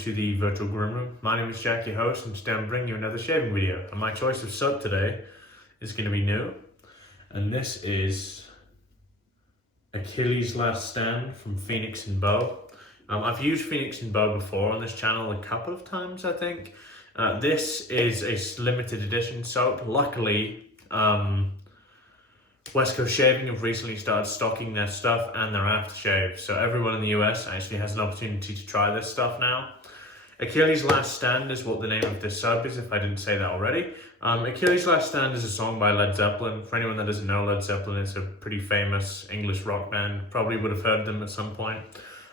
to the virtual groom room. My name is Jack, your host, and today I'm bringing you another shaving video. And my choice of soap today is going to be new, and this is Achilles' Last Stand from Phoenix and Beau. I've used Phoenix and Beau before on this channel a couple of times, I think. This is a limited edition soap. Luckily, West Coast Shaving have recently started stocking their stuff and their aftershave, so everyone in the US actually has an opportunity to try this stuff now. Achilles' Last Stand is what the name of this soap is, if I didn't say that already. Achilles' Last Stand is a song by Led Zeppelin. For anyone that doesn't know Led Zeppelin, it's a pretty famous English rock band. Probably would have heard them at some point.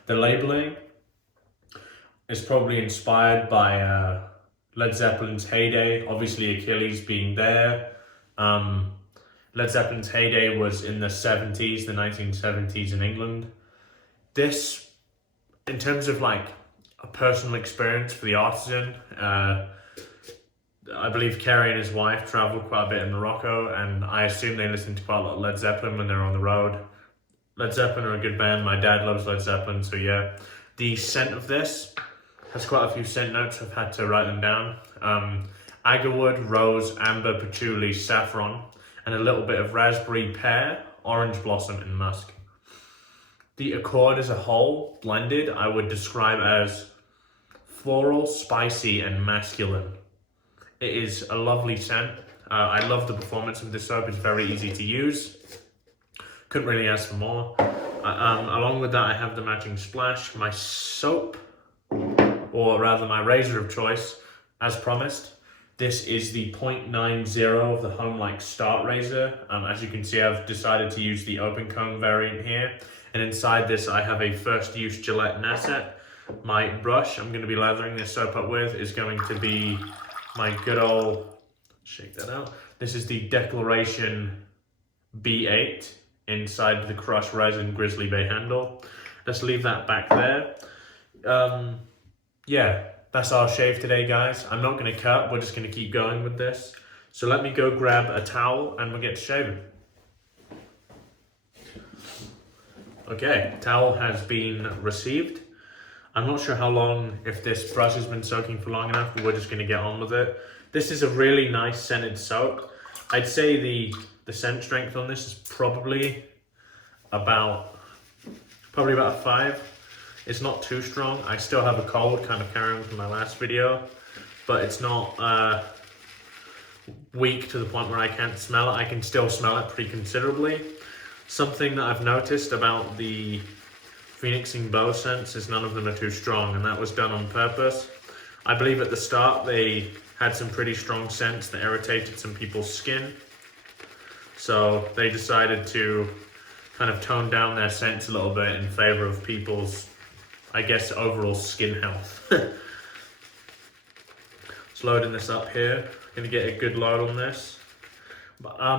The labeling is probably inspired by Led Zeppelin's heyday, obviously Achilles being there. Led Zeppelin's heyday was in the 70s, the 1970s in England. This, in terms of like a personal experience for the Artisan, I believe Kerry and his wife traveled quite a bit in Morocco, and I assume they listened to quite a lot of Led Zeppelin when they're on the road. Led Zeppelin are a good band. My dad loves Led Zeppelin, so yeah. The scent of this has quite a few scent notes. I've had to write them down. Agarwood, rose, amber, patchouli, saffron, and a little bit of raspberry, pear, orange blossom, and musk. The accord as a whole, blended, I would describe as floral, spicy, and masculine. It is a lovely scent. I love the performance of this soap. It's very easy to use. Couldn't really ask for more. Along with that, I have the matching splash. My soap, or rather my razor of choice, as promised. This is the 0.90 of the Homelike Start Razor. As you can see, I've decided to use the open comb variant here. And inside this, I have a first use Gillette Nacet. My brush I'm going to be lathering this soap up with is going to be my good old, shake that out. This is the Declaration B8 inside the crushed resin Grizzly Bay handle. Let's leave that back there. Yeah. That's our shave today, guys. I'm not going to cut, we're just going to keep going with this. So let me go grab a towel and we'll get to shaving. Okay, towel has been received. I'm not sure how long, if this brush has been soaking for long enough, but we're just going to get on with it. This is a really nice scented soap. I'd say the scent strength on this is probably about a 5. It's not too strong. I still have a cold, kind of carrying from my last video, but it's not weak to the point where I can't smell it. I can still smell it pretty considerably. Something that I've noticed about the Phoenix and Beau scents is none of them are too strong, and that was done on purpose. I believe at the start they had some pretty strong scents that irritated some people's skin, so they decided to kind of tone down their scents a little bit in favor of people's, I guess, overall skin health. Just loading this up here. Gonna get a good load on this.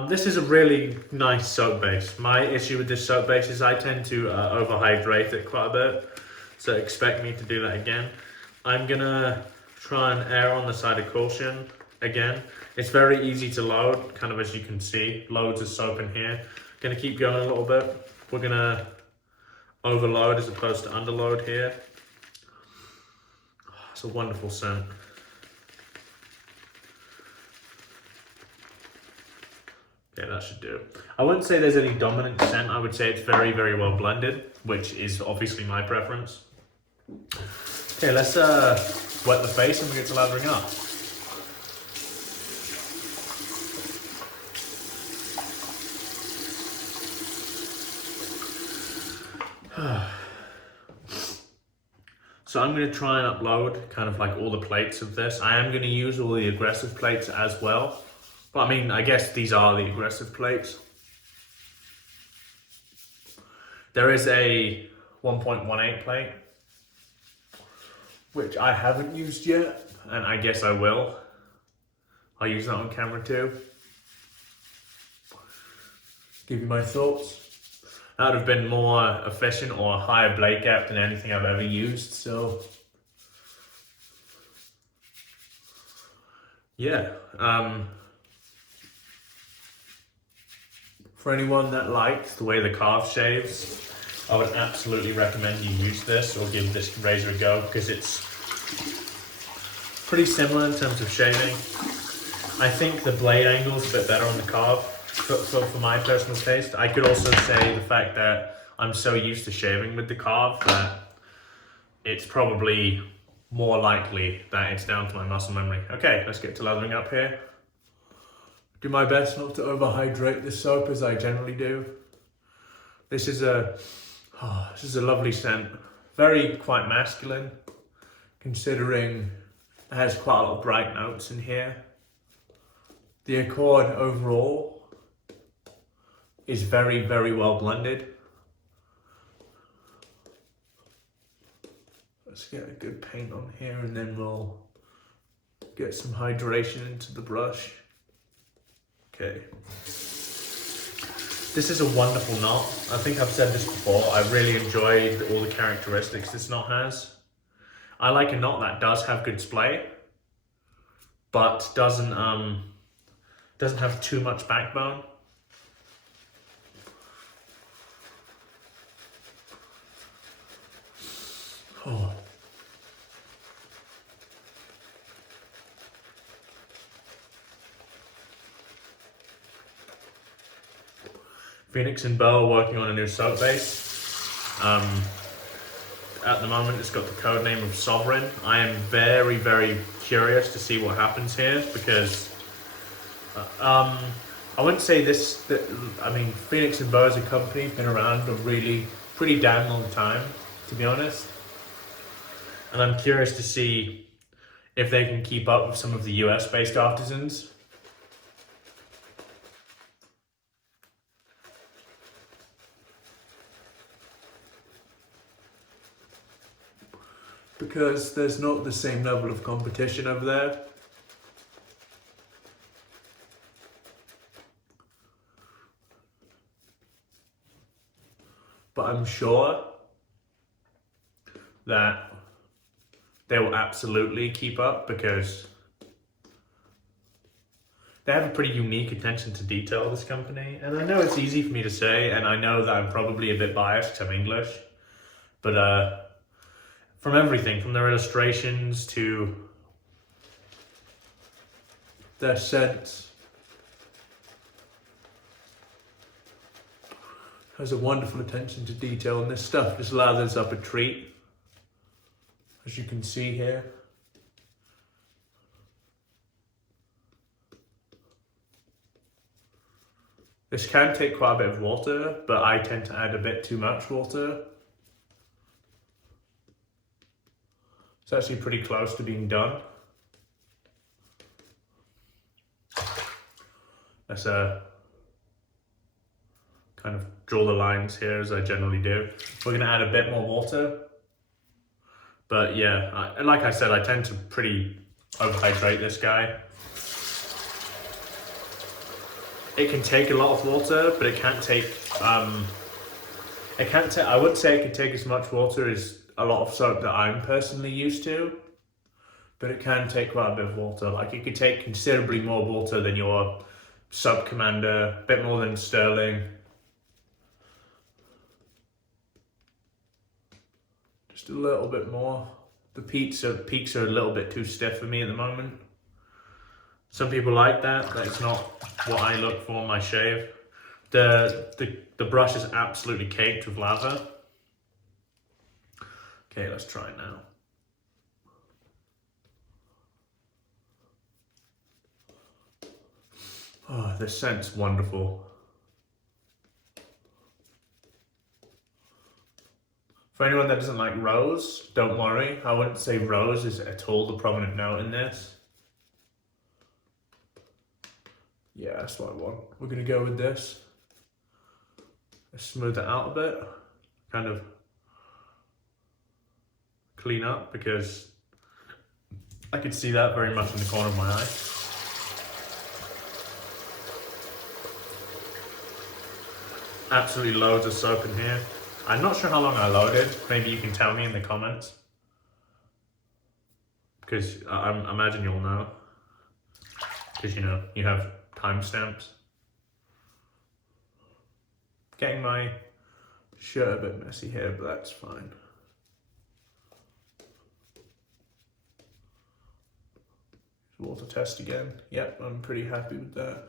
This is a really nice soap base. My issue with this soap base is I tend to overhydrate it quite a bit, so expect me to do that again. I'm gonna try and err on the side of caution again. It's very easy to load, kind of as you can see, loads of soap in here. Gonna keep going a little bit. We're gonna overload as opposed to underload here. It's a wonderful scent. Okay, that should do. I wouldn't say there's any dominant scent. I would say it's very, very well blended, which is obviously my preference. Okay, let's wet the face and we get to lathering up. So I'm going to try and upload kind of like all the plates of this. I am going to use all the aggressive plates as well. But I mean, I guess these are the aggressive plates. There is a 1.18 plate, which I haven't used yet, and I guess I will. I'll use that on camera too. Give you my thoughts. That would have been more efficient or a higher blade gap than anything I've ever used, so yeah. For anyone that likes the way the calf shaves, I would absolutely recommend you use this or give this razor a go, because it's Pretty similar in terms of shaving. I think the blade angle is a bit better on the carve for my personal taste. I could also say the fact that I'm so used to shaving with the carve that it's probably more likely that it's down to my muscle memory. Okay, let's get to lathering up here. Do my best not to overhydrate the soap as I generally do. This is a lovely scent. Quite masculine, considering it has quite a lot of bright notes in here. The accord overall is very, very well blended. Let's get a good paint on here and then we'll get some hydration into the brush. Okay. This is a wonderful knot. I think I've said this before. I really enjoyed all the characteristics this knot has. I like a knot that does have good splay, but doesn't have too much backbone. Oh. Phoenix and Beau are working on a new soap base. At the moment it's got the code name of Sovereign. I am very, very curious to see what happens here because I wouldn't say Phoenix and Beau as a company have been around a pretty damn long time, to be honest. And I'm curious to see if they can keep up with some of the US based artisans. Because there's not the same level of competition over there. But I'm sure that they will absolutely keep up because they have a pretty unique attention to detail, this company. And I know it's easy for me to say, and I know that I'm probably a bit biased because I'm English, but from everything, from their illustrations to their scents, has a wonderful attention to detail, and this stuff just lathers up a treat, as you can see here. This can take quite a bit of water, but I tend to add a bit too much water. It's actually pretty close to being done. Let's kind of draw the lines here as I generally do. We're gonna add a bit more water. But yeah, like I said, I tend to pretty overhydrate this guy. It can take a lot of water, but it can't take, I wouldn't say it can take as much water as a lot of soap that I'm personally used to, but it can take quite a bit of water. Like it could take considerably more water than your Sub Commander, a bit more than Sterling. Just a little bit more. The peaks are a little bit too stiff for me at the moment. Some people like that. That's not what I look for in my shave. The brush is absolutely caked with lather. Okay, let's try it now. Oh, this scent's wonderful. For anyone that doesn't like rose, don't worry. I wouldn't say rose is at all the prominent note in this. Yeah, that's what I want. We're gonna go with this. Let's smooth it out a bit. Kind of clean up because I could see that very much in the corner of my eye. Absolutely loads of soap in here. I'm not sure how long I loaded. Maybe you can tell me in the comments. Because I imagine you'll know. Because you know, you have timestamps. Getting my shirt a bit messy here, but that's fine. Water test again. Yep, I'm pretty happy with that.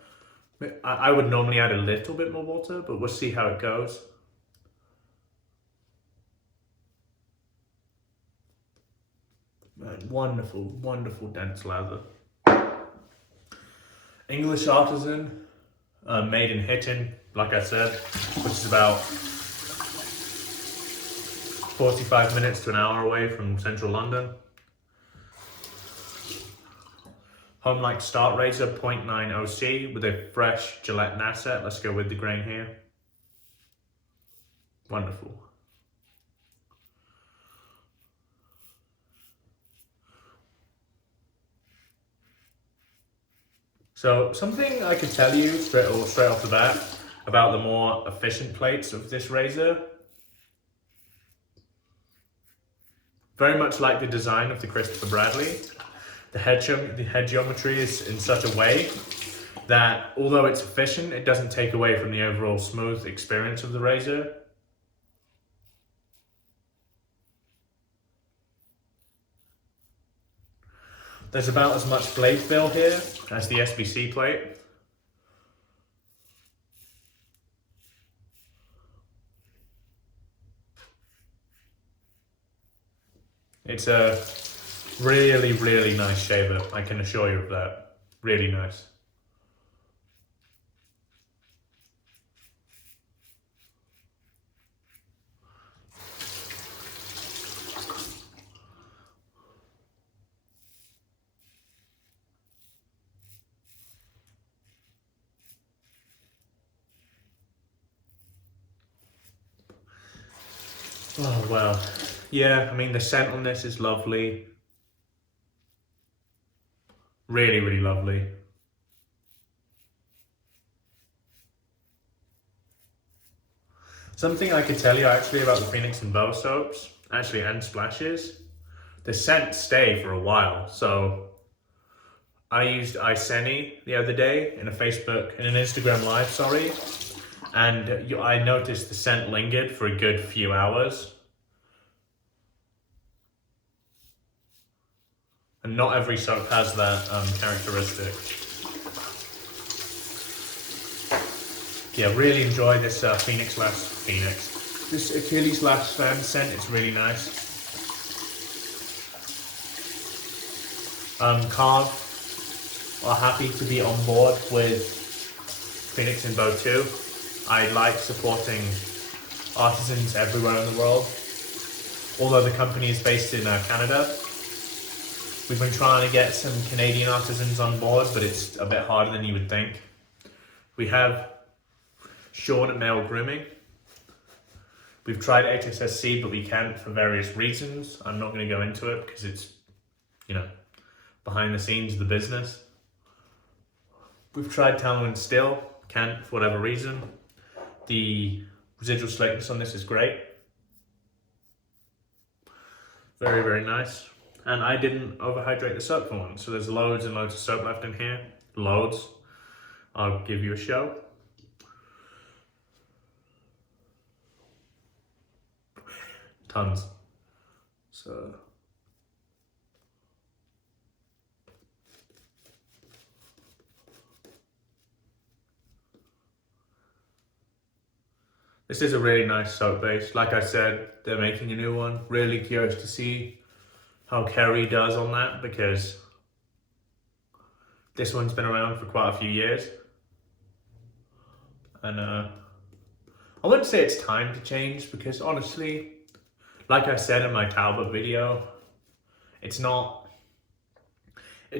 I would normally add a little bit more water, but we'll see how it goes. Man, wonderful, wonderful dense lather. English Artisan, made in Hitton, like I said, which is about 45 minutes to an hour away from central London. Homelike Start Razor 0.9 OC with a fresh Gillette Nacet. Let's go with the grain here. Wonderful. So something I could tell you straight off the bat about the more efficient plates of this razor. Very much like the design of the Christopher Bradley. The head geometry is in such a way that although it's efficient, it doesn't take away from the overall smooth experience of the razor. There's about as much blade fill here as the SBC plate. It's a really, really nice shaver, I can assure you of that. Really nice. Oh, well. Yeah, I mean, the scent on this is lovely. Really, really lovely. Something I could tell you actually about the Phoenix and Beau soaps, actually, and splashes, the scents stay for a while. So I used Iceni the other day in an Instagram live, sorry. And I noticed the scent lingered for a good few hours. And not every soap has that characteristic. Yeah, really enjoy this this Achilles Last Stand scent. It's really nice. Carve are happy to be on board with Phoenix and Beau too. I like supporting artisans everywhere in the world. Although the company is based in Canada, we've been trying to get some Canadian artisans on board, but it's a bit harder than you would think. We have Sean at Male Grooming. We've tried HSSC, but we can't for various reasons. I'm not going to go into it because it's, behind the scenes of the business. We've tried Talon and Still, can't for whatever reason. The residual slickness on this is great. Very, very nice. And I didn't overhydrate the soap for once, so there's loads and loads of soap left in here. Loads. I'll give you a show. Tons. So this is a really nice soap base. Like I said, they're making a new one. Really curious to see how Kerry does on that, because this one's been around for quite a few years. And I wouldn't say it's time to change, because honestly, like I said in my Talbot video, it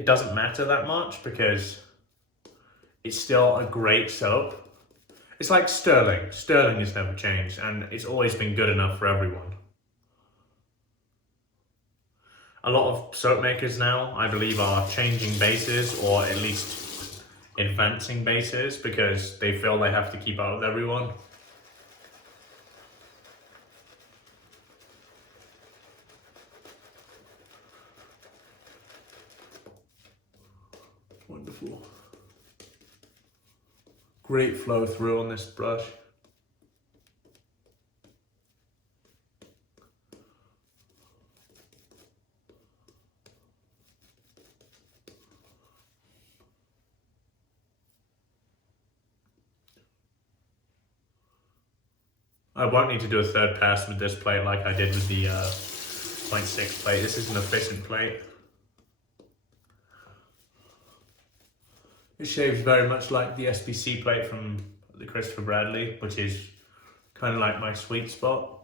doesn't matter that much because it's still a great soap. It's like Sterling. Sterling has never changed, and it's always been good enough for everyone. A lot of soap makers now, I believe, are changing bases, or at least advancing bases, because they feel they have to keep up with everyone. Wonderful. Great flow through on this brush. I won't need to do a third pass with this plate like I did with the 0.6 plate. This is an efficient plate. It shaves very much like the SBC plate from the Christopher Bradley, which is kind of like my sweet spot.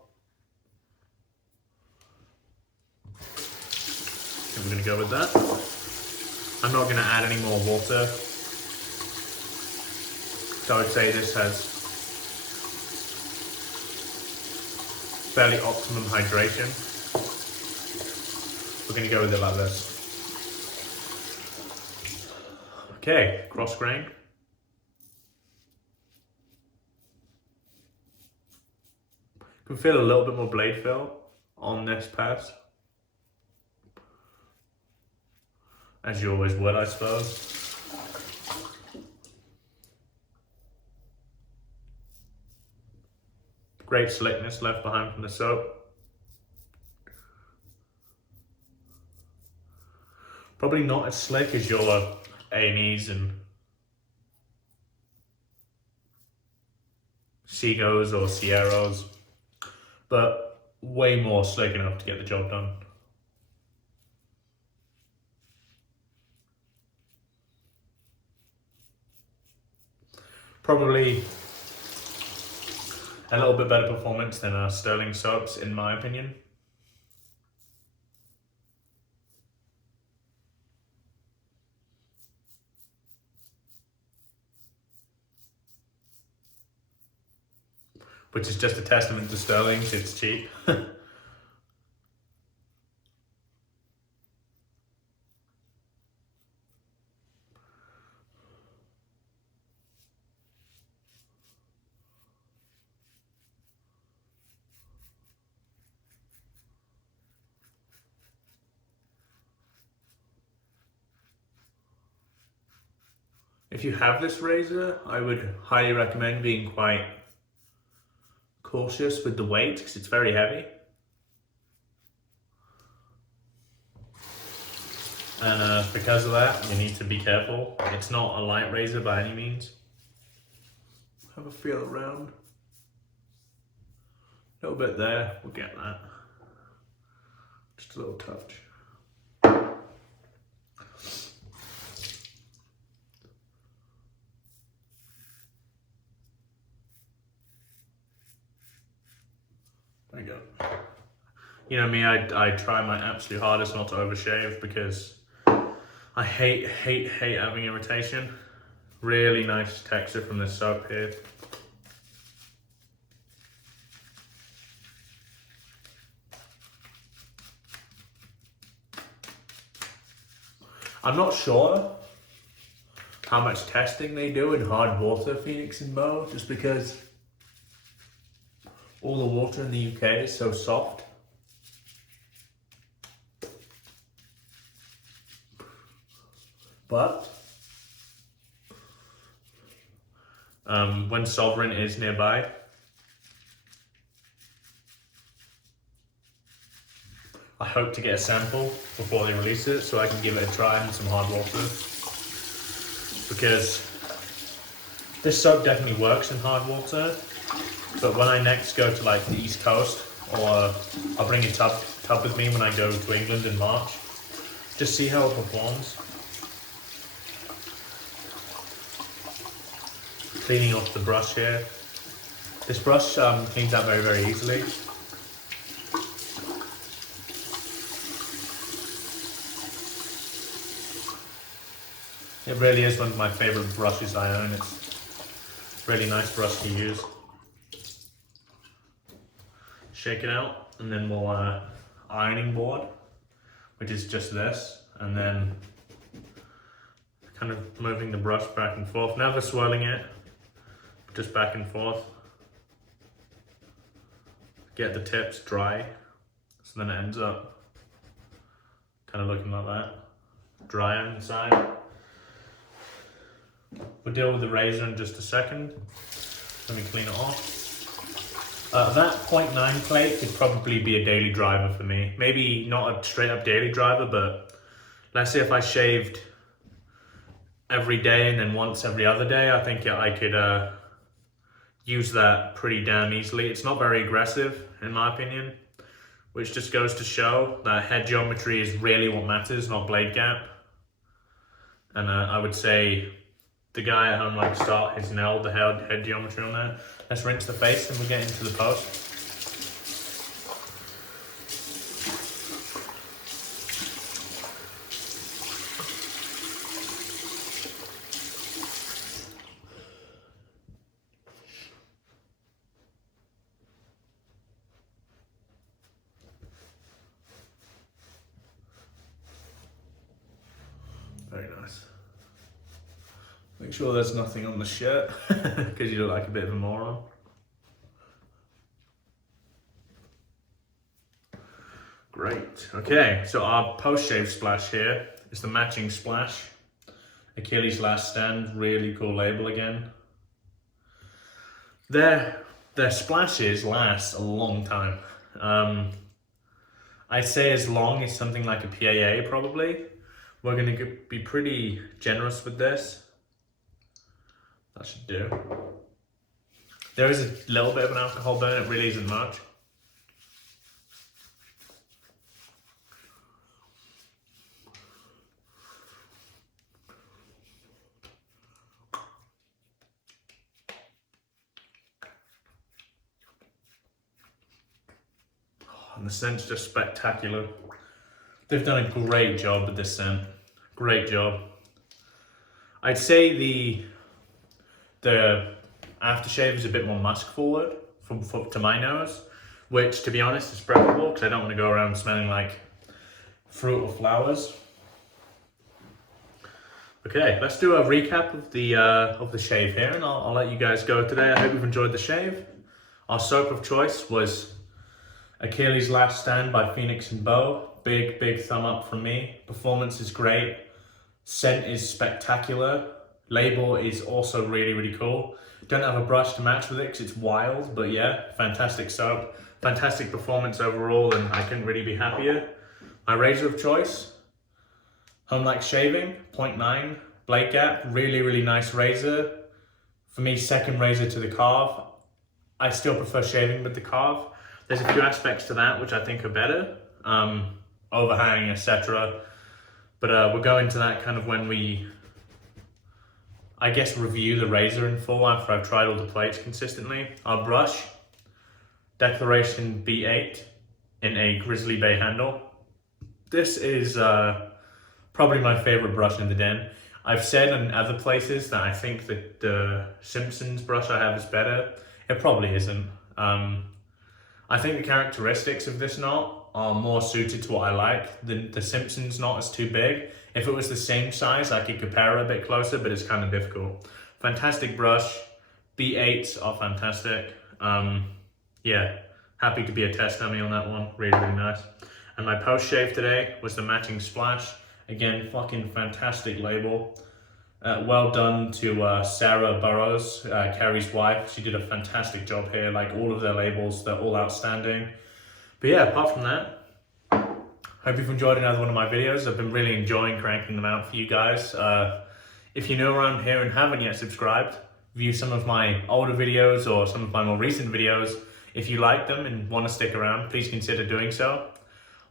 And we're going to go with that. I'm not going to add any more water. So I would say this has fairly optimum hydration. We're going to go with it like this. Okay, cross grain. You can feel a little bit more blade fill on this pass, as you always would, I suppose. Great slickness left behind from the soap. Probably not as slick as your A&Es and Segos or Sierras, but way more slick enough to get the job done. Probably a little bit better performance than our Sterling soaps, in my opinion. Which is just a testament to Sterling's, it's cheap. If you have this razor, I would highly recommend being quite cautious with the weight because it's very heavy. And because of that, you need to be careful. It's not a light razor by any means. Have a feel around. A little bit there, we'll get that. Just a little touch. There you go. You know me, I try my absolute hardest not to overshave because I hate having irritation. Really nice texture from this soap here. I'm not sure how much testing they do in hard water, Phoenix and Beau, just because all the water in the UK is so soft. But when Sovereign is nearby, I hope to get a sample before they release it so I can give it a try in some hard water. Because this soap definitely works in hard water. But when I next go to like the East Coast, or I'll bring a tub with me when I go to England in March, just see how it performs. Cleaning off the brush here. This brush cleans out very, very easily. It really is one of my favorite brushes I own. It's a really nice brush to use. Shake it out, and then we'll ironing board, which is just this, and then kind of moving the brush back and forth, never swirling it, just back and forth. Get the tips dry, so then it ends up kind of looking like that, dry on the side. We'll deal with the razor in just a second. Let me clean it off. That 0.9 plate could probably be a daily driver for me. Maybe not a straight up daily driver, but let's say if I shaved every day and then once every other day, I think I could use that pretty damn easily. It's not very aggressive, in my opinion, which just goes to show that head geometry is really what matters, not blade gap. And I would say the guy at Homelike Start has nailed the head geometry on that. Let's rinse the face and we'll get into the post. Very nice. Make sure there's nothing on the shirt because you look like a bit of a moron. Great. Okay, so our post-shave splash here is the matching splash. Achilles Last Stand, really cool label again. Their splashes last a long time. I'd say as long as something like a PAA probably. We're going to be pretty generous with this. That should do. There is a little bit of an alcohol burn, it really isn't much. And the scent's just spectacular. They've done a great job with this scent. Great job. I'd say the aftershave is a bit more musk forward to my nose, which to be honest is preferable because I don't want to go around smelling like fruit or flowers. Okay, let's do a recap of the shave here, and I'll let you guys go today. I hope you've enjoyed the shave. Our soap of choice was Achilles Last Stand by Phoenix and Beau. Big thumb up from me. Performance is great. Scent is spectacular. Label is also really cool. Don't have a brush to match with it because it's wild, but yeah, fantastic soap. Fantastic performance overall, and I couldn't really be happier. My razor of choice, Homelike Shaving, 0.9 blade gap. Really nice razor. For me, second razor to the carve. I still prefer shaving with the carve. There's a few aspects to that which I think are better. Overhang, etc. But we'll go into that kind of when we, I guess, review the razor in full after I've tried all the plates consistently. Our brush, Declaration B8 in a Grizzly bay handle. This is probably my favorite brush in the den. I've said in other places that I think that the Simpsons brush I have is better. It probably isn't. I think the characteristics of this knot are more suited to what I like. The Simpsons knot is too big. If it was the same size, I could compare it a bit closer, but it's kind of difficult. Fantastic brush. B8s are fantastic. Yeah, happy to be a test dummy on that one. Really nice. And my post shave today was the matching splash. Again, fucking fantastic label. Well done to Sarah Burrows, Carrie's wife. She did a fantastic job here. Like all of their labels, they're all outstanding. But yeah, apart from that, hope you've enjoyed another one of my videos. I've been really enjoying cranking them out for you guys. If you're new around here and haven't yet subscribed, view some of my older videos or some of my more recent videos. If you like them and want to stick around, please consider doing so.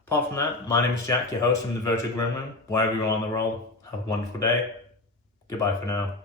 Apart from that, my name is Jack, your host from the Virtual Gremlin. Wherever you are in the world, have a wonderful day. Goodbye for now.